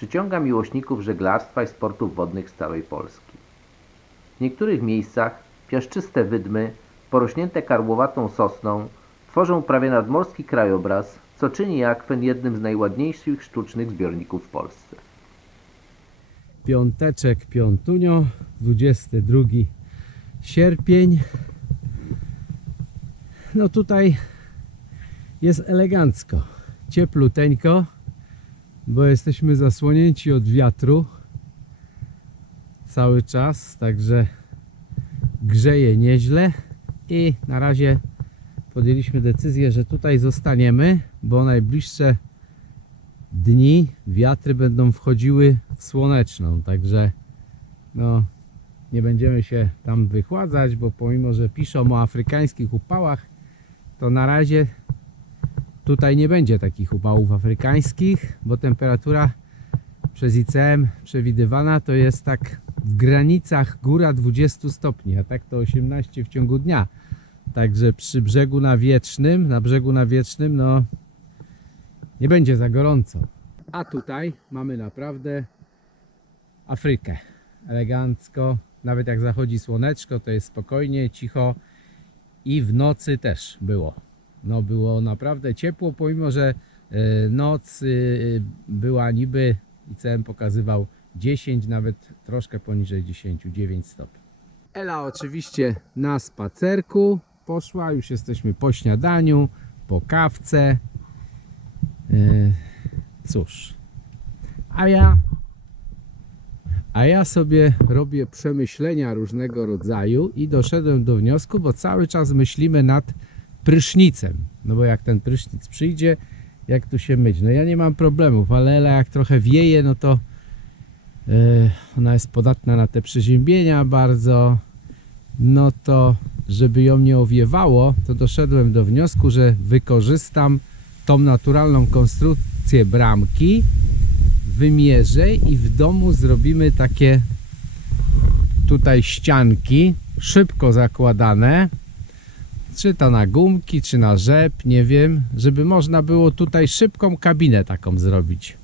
przyciąga miłośników żeglarstwa i sportów wodnych z całej Polski. W niektórych miejscach piaszczyste wydmy, porośnięte karłowatą sosną, tworzą prawie nadmorski krajobraz, co czyni akwen jednym z najładniejszych sztucznych zbiorników w Polsce. Piąteczek, piątunio, 22 sierpień. No tutaj jest elegancko, ciepluteńko, bo jesteśmy zasłonięci od wiatru cały czas, także grzeje nieźle. I na razie podjęliśmy decyzję, że tutaj zostaniemy, bo najbliższe dni wiatry będą wchodziły w słoneczną, także no nie będziemy się tam wychładzać, bo pomimo, że piszą o afrykańskich upałach, to na razie tutaj nie będzie takich upałów afrykańskich, bo temperatura przez ICM przewidywana to jest tak w granicach góra 20 stopni, a tak to 18 w ciągu dnia. Także przy brzegu nawiecznym, na brzegu nawiecznym, no nie będzie za gorąco. A tutaj mamy naprawdę Afrykę. Elegancko, nawet jak zachodzi słoneczko, to jest spokojnie, cicho i w nocy też było. No było naprawdę ciepło, pomimo że e, noc y, była niby ICM pokazywał 10, nawet troszkę poniżej 10, 9 stopni. Ela oczywiście na spacerku poszła, już jesteśmy po śniadaniu, po kawce. E, Cóż, a ja a ja sobie robię przemyślenia różnego rodzaju i doszedłem do wniosku, bo cały czas myślimy nad prysznicem. No bo jak ten prysznic przyjdzie, jak tu się myć? No ja nie mam problemów, ale Ela jak trochę wieje, no to e, ona jest podatna na te przeziębienia bardzo. No to żeby ją nie owiewało, to doszedłem do wniosku, że wykorzystam tą naturalną konstrukcję bramki, wymierzę i w domu zrobimy takie tutaj ścianki, szybko zakładane, czy to na gumki, czy na rzep, nie wiem, żeby można było tutaj szybką kabinę taką zrobić.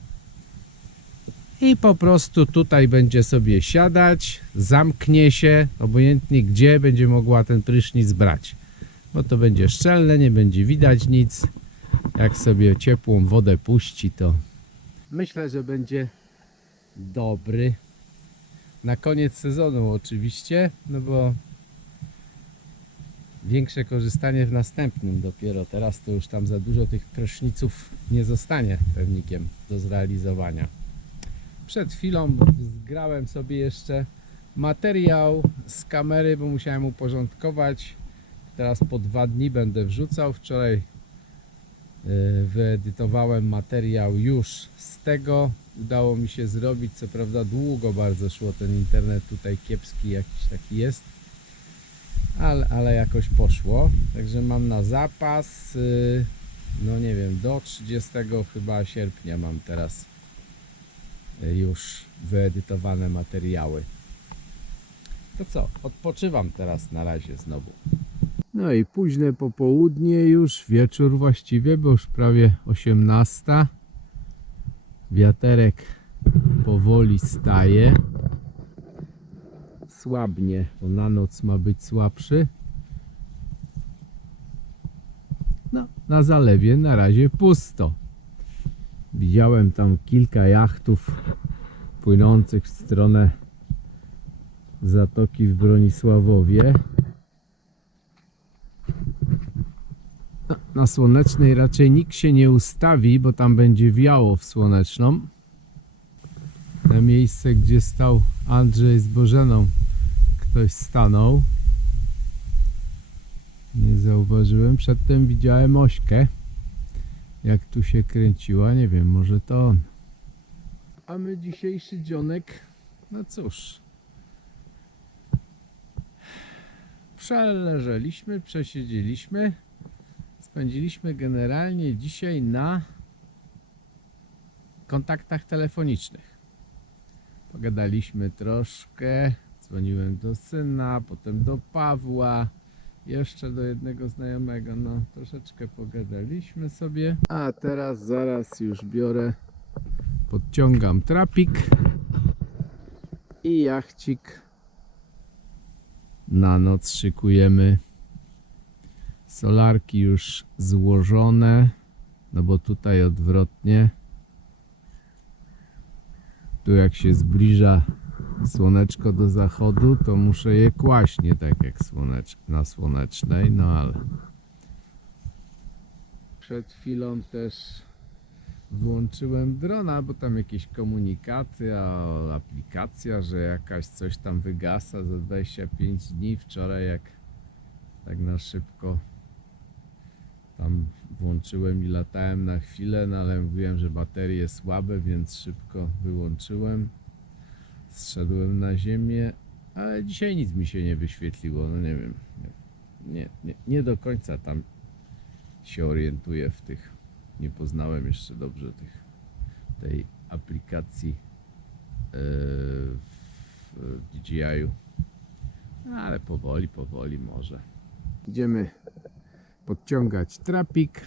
I po prostu tutaj będzie sobie siadać, zamknie się, obojętnie gdzie będzie mogła ten prysznic brać. Bo to będzie szczelne, nie będzie widać nic. Jak sobie ciepłą wodę puści, to myślę, że będzie dobry. Na koniec sezonu oczywiście, no bo większe korzystanie w następnym dopiero. Teraz to już tam za dużo tych pryszniców nie zostanie pewnikiem do zrealizowania. Przed chwilą zgrałem sobie jeszcze materiał z kamery, bo musiałem uporządkować. Teraz po dwa dni będę wrzucał. Wczoraj e, wyedytowałem materiał już z tego. Udało mi się zrobić, co prawda długo bardzo szło ten internet tutaj kiepski jakiś taki jest. Ale, ale jakoś poszło. Także mam na zapas. y, No nie wiem, do 30 chyba sierpnia mam teraz y, już wyedytowane materiały. To co? Odpoczywam teraz na razie znowu. No i późne popołudnie już, wieczór właściwie, bo już prawie 18. Wiaterek powoli staje. Słabnie, bo na noc ma być słabszy. No, na zalewie na razie pusto. Widziałem tam kilka jachtów płynących w stronę zatoki w Bronisławowie. No, Na słonecznej raczej nikt się nie ustawi, bo tam będzie wiało w słoneczną. Na miejsce, gdzie stał Andrzej z Bożeną, ktoś stanął. Nie zauważyłem. Przedtem widziałem ośkę. Jak tu się kręciła, nie wiem, może to on. A my dzisiejszy dzionek, no cóż. Przeleżeliśmy, przesiedzieliśmy. Spędziliśmy generalnie dzisiaj na kontaktach telefonicznych. Pogadaliśmy troszkę dzwoniłem do syna, potem do Pawła, jeszcze do jednego znajomego, no troszeczkę pogadaliśmy sobie. A teraz zaraz już biorę, podciągam trapik i jachcik na noc szykujemy. Solarki już złożone, no bo tutaj odwrotnie. Tu jak się zbliża słoneczko do zachodu, to muszę je kłaść, nie tak jak słonecz na słonecznej, no ale przed chwilą też włączyłem drona, bo tam jakieś komunikaty, a aplikacja, że jakaś coś tam wygasa za 25 dni. Wczoraj jak tak na szybko tam włączyłem i latałem na chwilę, no ale mówiłem, że baterie słabe, więc szybko wyłączyłem. Zszedłem na ziemię, ale dzisiaj nic mi się nie wyświetliło, no nie wiem. Nie, nie, nie, do końca tam się orientuję w tych nie poznałem jeszcze dobrze tych, tej aplikacji yy, w DJI-u. Ale powoli, powoli może. Idziemy podciągać trapik.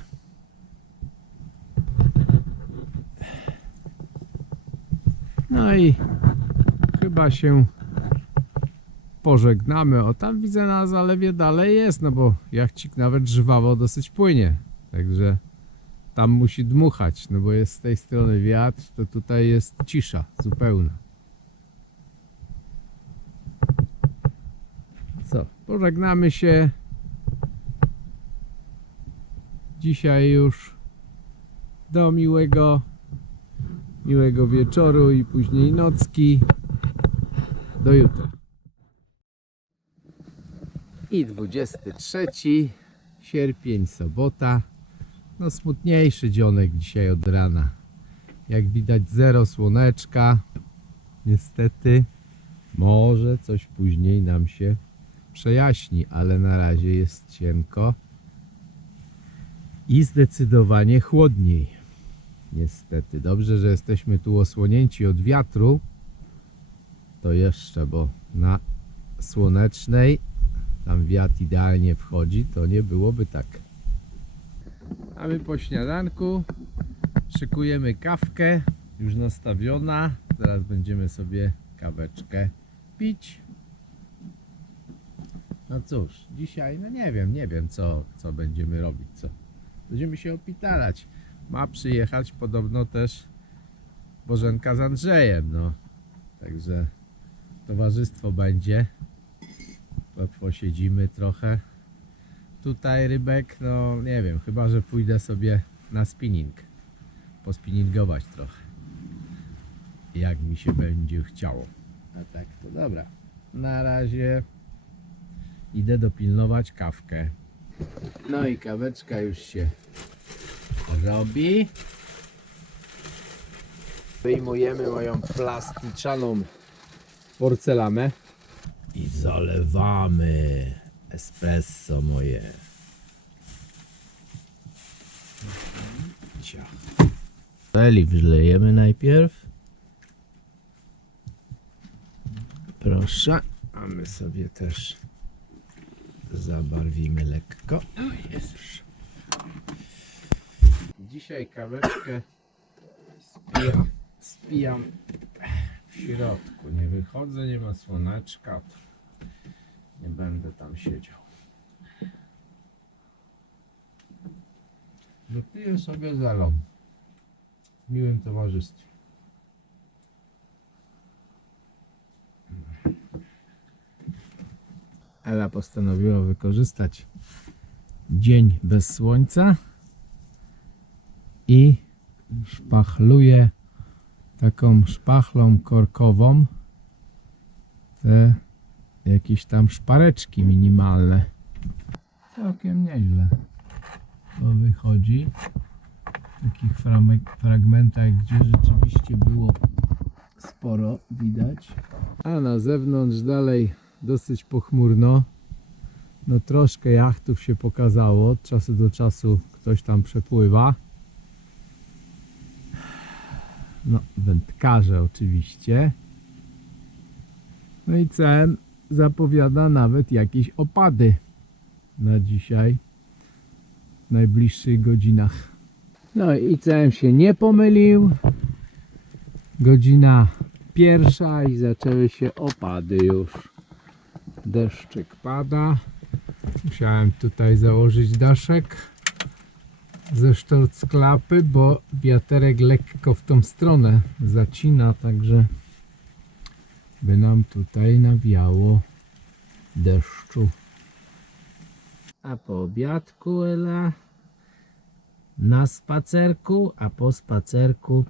No i chyba się pożegnamy. O, tam widzę na zalewie dalej jest, no bo jachcik nawet żwawo dosyć płynie. Także tam musi dmuchać, no bo jest z tej strony wiatr, to tutaj jest cisza zupełna. Co, pożegnamy się. Dzisiaj już do miłego, miłego wieczoru i później nocki. Do jutra. I 23 sierpień, sobota. No smutniejszy dzionek dzisiaj od rana. Jak widać zero słoneczka. Niestety może coś później nam się przejaśni, ale na razie jest cienko i zdecydowanie chłodniej. Niestety. Dobrze, że jesteśmy tu osłonięci od wiatru. To jeszcze, bo na słonecznej tam wiatr idealnie wchodzi, to nie byłoby tak. A my po śniadanku szykujemy kawkę, już nastawiona. Zaraz będziemy sobie kaweczkę pić. No cóż, dzisiaj, no nie wiem, nie wiem co, co będziemy robić, co. Będziemy się opitalać. Ma przyjechać podobno też Bożenka z Andrzejem, no. Także towarzystwo będzie. Po- Posiedzimy trochę tutaj rybek, no nie wiem, chyba że pójdę sobie na spinning. Pospinningować trochę. Jak mi się będzie chciało. A tak, to dobra. Na razie idę dopilnować kawkę. No i kaweczka już się robi. Wyjmujemy moją plastyczaną porcelanę i zalewamy espresso moje. Ciach. Oliw wlejemy najpierw. Proszę. A my sobie też zabarwimy lekko. Dzisiaj kaweczkę spijam, spijam w środku. Nie wychodzę, nie ma słoneczka. Nie będę tam siedział. Wypiję sobie zelą. W miłym towarzystwie. Ela postanowiła wykorzystać dzień bez słońca i szpachluje taką szpachlą korkową te jakieś tam szpareczki minimalne. Całkiem nieźle to wychodzi. Takich fragmentach, gdzie rzeczywiście było sporo widać. A na zewnątrz dalej dosyć pochmurno. No troszkę jachtów się pokazało. Od czasu do czasu ktoś tam przepływa. No, wędkarze oczywiście. No i CM zapowiada nawet jakieś opady na dzisiaj, w najbliższych godzinach. No i CM się nie pomylił. Godzina pierwsza i zaczęły się opady już. Deszczyk pada. Musiałem tutaj założyć daszek ze sztorc klapy, bo wiaterek lekko w tą stronę zacina, także by nam tutaj nawiało deszczu. A po obiadku Ela na spacerku, a po spacerku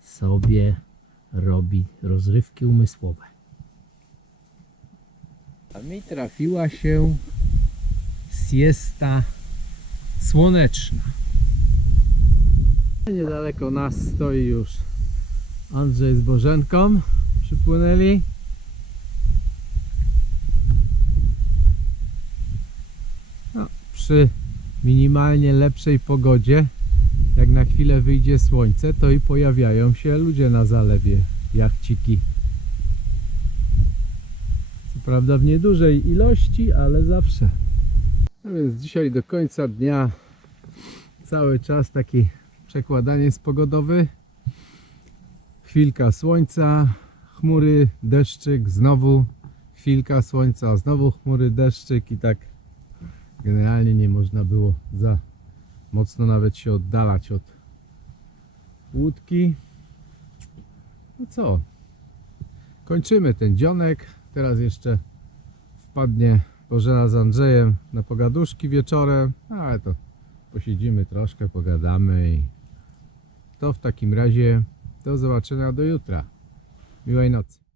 sobie robi rozrywki umysłowe. A mi trafiła się siesta słoneczna. Niedaleko nas stoi już Andrzej z Bożenką. Przypłynęli. No, przy minimalnie lepszej pogodzie, jak na chwilę wyjdzie słońce, to i pojawiają się ludzie na zalewie, jachciki. Co prawda w niedużej ilości, ale zawsze. No więc dzisiaj do końca dnia cały czas taki przekładaniec pogodowy. Chwilka słońca, chmury, deszczyk, znowu chwilka słońca, znowu chmury, deszczyk i tak generalnie nie można było za mocno nawet się oddalać od łódki. No co? Kończymy ten dzionek. Teraz jeszcze wpadnie Bożena z Andrzejem na pogaduszki wieczorem, ale to posiedzimy troszkę, pogadamy i to w takim razie do zobaczenia do jutra. Miłej nocy.